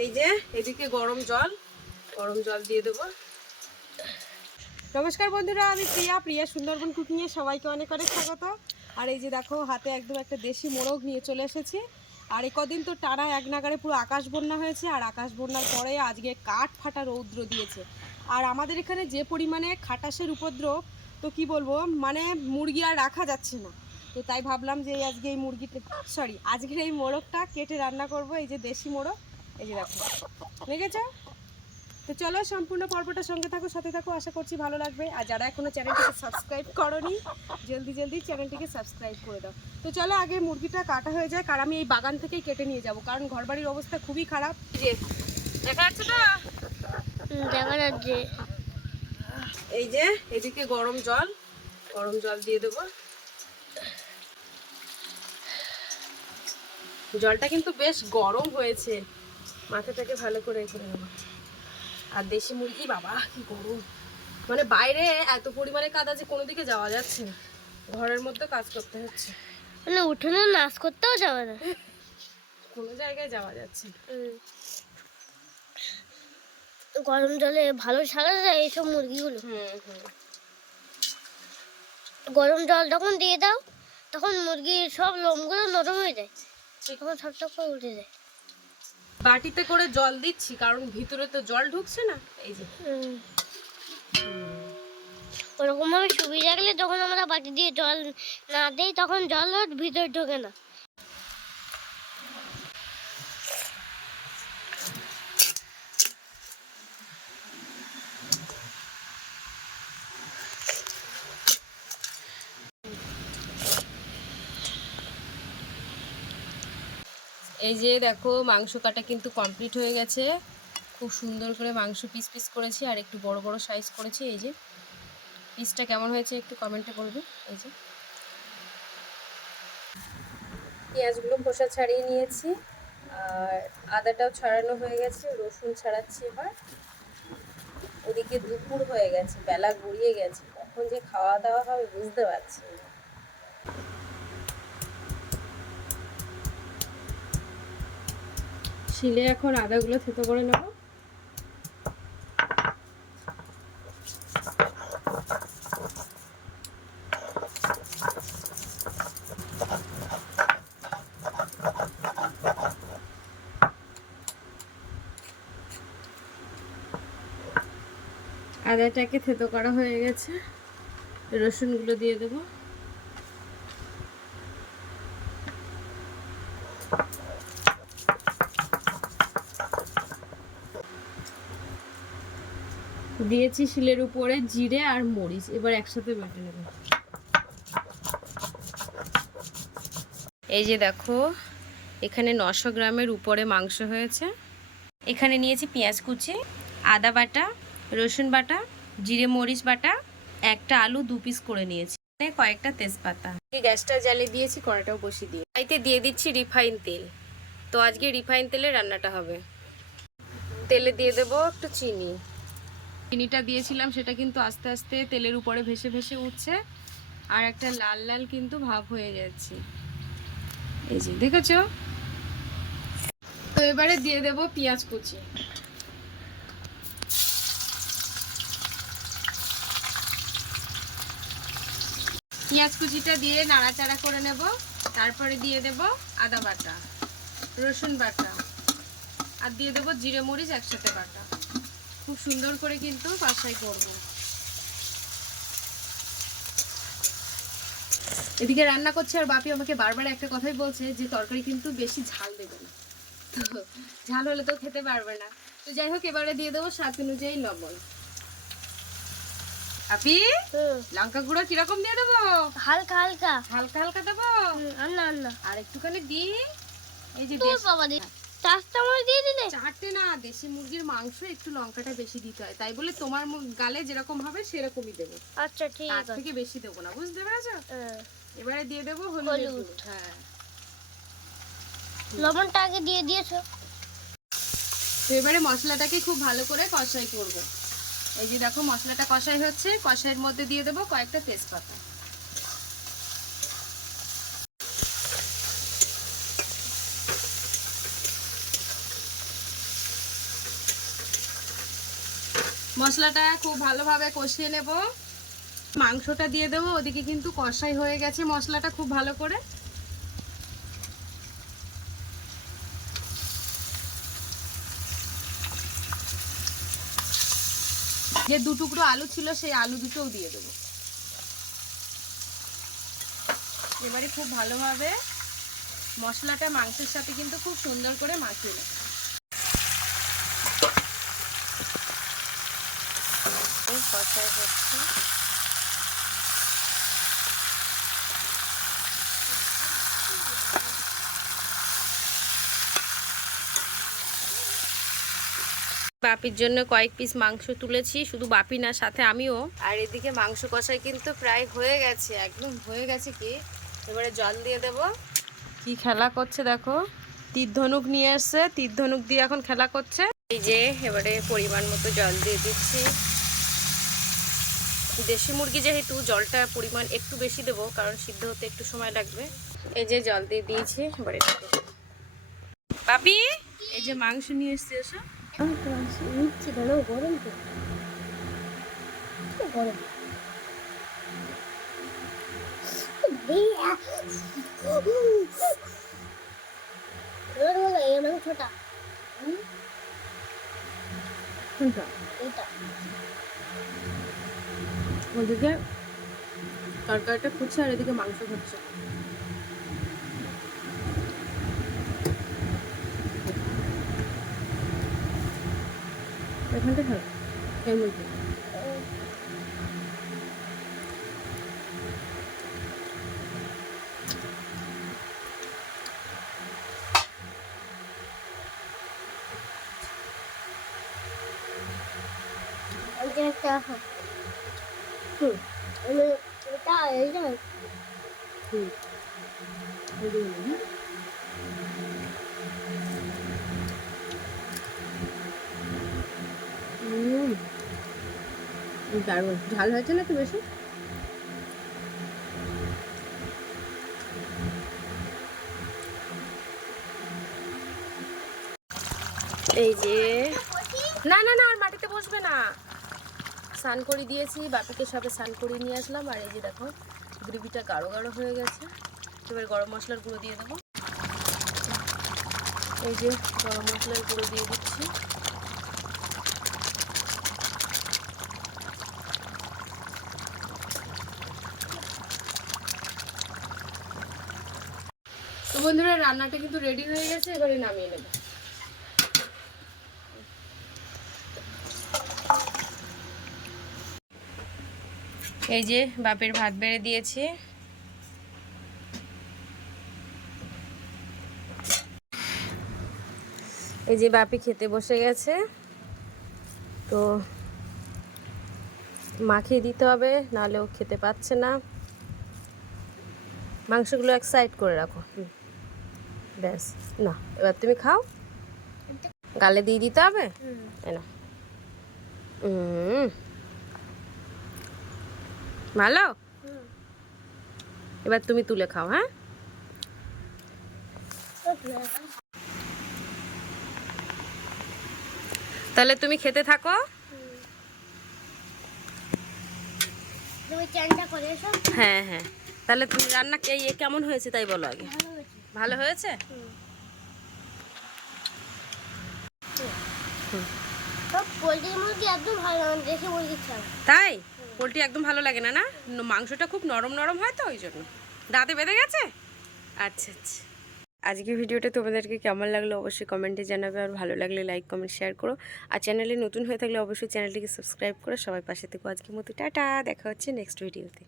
এই যে এদিকে গরম জল। গরম জল দিয়ে দেবো। নমস্কার বন্ধুরা আমি প্রিয়া প্রিয়া সুন্দরবন কুকিং কুকিংয়ে সবাইকে অনেক অনেক স্বাগত। আর এই যে দেখো হাতে একদম একটা দেশি মোরগ নিয়ে চলে এসেছি। আর এই কদিন তো টানা এক নাগারে পুরো আকাশ বন্যা হয়েছে আর আকাশ বন্যার পরে আজকে কাঠ ফাটা রৌদ্র দিয়েছে। আর আমাদের এখানে যে পরিমাণে খাটাসের উপদ্রব তো কি বলব মানে মুরগি আর রাখা যাচ্ছে না। তো তাই ভাবলাম যে আজকে এই মুরগিটা সরি আজকের এই মোরগটা কেটে রান্না করব এই যে দেশি মোরগ এই যে দেখো লেগেছে তো চলো সম্পূর্ণ পর্বটার সঙ্গে থাকো সাথে থাকো আশা করছি ভালো লাগবে। আর যারা এখনও চ্যানেলটিকে সাবস্ক্রাইব করনি জলদি জলদি চ্যানেলটিকে সাবস্ক্রাইব করে দাও। তো চলো আগে মুরগিটা কাটা হয়ে যায় কারণ আমি এই বাগান থেকেই কেটে নিয়ে যাব কারণ ঘরবাড়ির অবস্থা খুবই খারাপ। যে দেখা যাচ্ছে না হুম, দেখা যাচ্ছে। এই যে এদিকে গরম জল গরম জল দিয়ে দেবো। জলটা কিন্তু বেশ গরম হয়েছে। মাথাটাকে ভালো করে করে নেব। আর দেশি মুরগি বাবা কি গরম। মানে বাইরে এত পরিমাণে কাদা যে কোনো দিকে যাওয়া যাচ্ছে না। ঘরের মধ্যে কাজ করতে হচ্ছে। মানে উঠোনে নাচ করতেও যাওয়া যায়। কোনো জায়গায় যাওয়া যাচ্ছে না। গরম জলে ভালো ছাড়া যায় এইসব মুরগিগুলো। গরম জল যখন দিয়ে দাও তখন মুরগির সব লোমগুলো নরম হয়ে যায়। করে উঠে যায়। বাটিতে করে জল দিচ্ছি কারণ ভিতরে তো জল ঢুকছে না। এই যে। ওরকম ভাবে সুবিধা গেলে যখন আমরা বাটি দিয়ে জল না দেই তখন জল ভিতরে ঢোকে না। এই যে দেখো, মাংস কাটা কিন্তু কমপ্লিট হয়ে গেছে। খুব সুন্দর করে মাংস পিস পিস করেছি আর একটু বড় বড় সাইজ করেছি। এই যে পিসটা কেমন হয়েছে একটু কমেন্টে বলবে। এই যে, পেঁয়াজগুলো খোসা ছাড়িয়ে নিয়েছি আর আদাটাও ছাড়ানো হয়ে গেছে, রসুন ছাড়াচ্ছি এবার। ওদিকে দুপুর হয়ে গেছে, বেলা গড়িয়ে গেছে। কখন যে খাওয়া দাওয়া হবে বুঝতে পারছি না। শিলে এখন আদাগুলো থেতো করে নেব। আদাটাকে থেতো করা হয়ে গেছে। রসুনগুলো দিয়ে দেবো। দিয়েছি শিলের উপরে জিরে আর মরিচ এবার একসাথে বেটে নেব। এই যে দেখো এখানে নশো গ্রামের উপরে মাংস হয়েছে। এখানে নিয়েছি পেঁয়াজ কুচি আদা বাটা রসুন বাটা জিরে মরিচ বাটা একটা আলু দু পিস করে নিয়েছি। কয়েকটা তেজপাতা। গ্যাসটা জ্বালিয়ে দিয়েছি কড়াটাও বসিয়ে দিয়ে এতে দিয়ে দিচ্ছি রিফাইন তেল। তো আজকে রিফাইন তেলে রান্নাটা হবে। তেলে দিয়ে দেবো একটু চিনি। চিনিটা দিয়েছিলাম, সেটা কিন্তু আস্তে আস্তে তেলের উপরে ভেসে ভেসে উঠছে, আর একটা লাল লাল কিন্তু ভাব হয়ে যাচ্ছে। এই যে, দেখেছ? তো এবারে দিয়ে দেব পেঁয়াজ কুচি। পেঁয়াজ কুচিটা দিয়ে নাড়াচাড়া করে নেব, তারপরে দিয়ে দেব আদা বাটা, রসুন বাটা, আর দিয়ে দেব জিরে মরিচ একসাথে বাটা। খুব সুন্দর করে কিন্তু কষাই করব। এদিকে রান্না করছে আর বাপি আমাকে বারবার একটা কথাই বলছে যে তরকারি কিন্তু বেশি ঝাল দেবে না। তো ঝাল হলে তো খেতে পারবে না। তো যাই হোক এবারে দিয়ে দেবো স্বাদ অনুযায়ী লবণ। আপি লঙ্কা গুঁড়ো কীরকম দিয়ে দেবো? হালকা হালকা। হালকা হালকা দেবো? আর না আর আর একটুখানি দিই। এই যে বাবা দি চার দিয়ে দিলে? চারটে না দেশি মুরগির মাংস একটু লঙ্কাটা বেশি দিতে হয়। তাই বলে তোমার গালে যেরকম হবে সেরকমই দেবো। আচ্ছা ঠিক আছে। থেকে বেশি দেবো না বুঝতে পেরেছ। এবারে দিয়ে দেবো হলুদ হলুদ। হ্যাঁ। লবণটা আগে দিয়ে দিয়েছ? তো এবারে মশলাটাকে খুব ভালো করে কষাই করব। এই যে দেখো মশলাটা কষাই হচ্ছে কষাইয়ের মধ্যে দিয়ে দেবো কয়েকটা তেজপাতা। মশলাটা খুব ভালোভাবে কষিয়ে নেব। মাংসটা দিয়ে দেবো, ওদিকে কিন্তু কষাই হয়ে গেছে মশলাটা খুব ভালো করে। যে দু টুকরো আলু ছিল, সেই আলু দুটোও দিয়ে দেবো। এবারে খুব ভালোভাবে মশলাটা মাংসের সাথে কিন্তু খুব সুন্দর করে মাখিয়ে নেব। কষাই হচ্ছে। বাপির জন্য কয়েক পিস মাংস তুলেছি, শুধু বাপি না, সাথে আমিও। আর এদিকে মাংস কষাই কিন্তু প্রায় হয়ে গেছে, একদম হয়ে গেছে কি? এবারে জল দিয়ে দেব। কি খেলা করছে দেখো? তীর ধনুক নিয়ে এসছে তীর ধনুক দিয়ে এখন খেলা করছে। এই যে, এবারে পরিমাণ মতো জল দিয়ে দিচ্ছি। দেশি মুরগি যেহেতু জলটা পরিমাণ একটু বেশি দেবো কারণ সিদ্ধ হতে একটু সময় লাগবে। এই যে জল দিয়ে দিয়েছি দেবো। বাপি? এই যে মাংস নিয়ে এসছে এসো। নিচ্ছি কেন গরম গরম? এই মাংসটা। এটা ওদিকে তরকারিটা খুঁজছে আর এদিকে মাংস খাচ্ছে এখানটা খাও এর মধ্যে। এটা? হুম দারুণ ঝাল হয়েছে না একটু বেশি এই যে না না না, আর মাটিতে বসবে না স্নান করে দিয়েছি, বাপিকে সবে স্নান করে নিয়ে আসলাম, আর এই যে দেখো, গ্রেভিটা গাঢ় গাঢ় হয়ে গেছে। এবার গরম মশলার গুঁড়ো দিয়ে দেবো। এই যে গরম মশলার গুঁড়ো দিয়ে দিচ্ছি। বন্ধুরা, রান্নাটা কিন্তু রেডি হয়ে গেছে, এবারে নামিয়ে নেব। এই যে বাপের ভাত বেড়ে দিয়েছি। এই যে বাপি খেতে বসে গেছে। তো মাখিয়ে দিতে হবে নাহলে ও খেতে পাচ্ছে না। মাংসগুলো এক সাইড করে রাখো। ব্যাস না এবার তুমি খাও। গালে দিয়ে দিতে হবে? নাও। হুম। ভালো? এবার তুমি তুলে খাও হ্যাঁ? তাহলে তুমি খেতে থাকো। হ্যাঁ হ্যাঁ। তাহলে তুমি রান্না কে- ইয়ে কেমন হয়েছে তাই বলো আগে। ভালো হয়েছে ভালো হয়েছে হুম তো একদম ভালো তাই? পোলট্রি একদম ভালো লাগে না না? মাংসটা খুব নরম নরম হয় তো, ওই জন্য। দাঁতে বেঁধে গেছে? আচ্ছা আচ্ছা। আজকে ভিডিওটা তোমাদেরকে কেমন লাগল অবশ্যই কমেন্টে জানাবে, আর ভালো লাগলে লাইক, কমেন্ট, শেয়ার করো। আর চ্যানেলে নতুন হয়ে থাকলে অবশ্যই চ্যানেলটিকে সাবস্ক্রাইব করে সবাই পাশে থেকো। আজকের মতো, টাটা, দেখা হচ্ছে নেক্সট ভিডিওতে।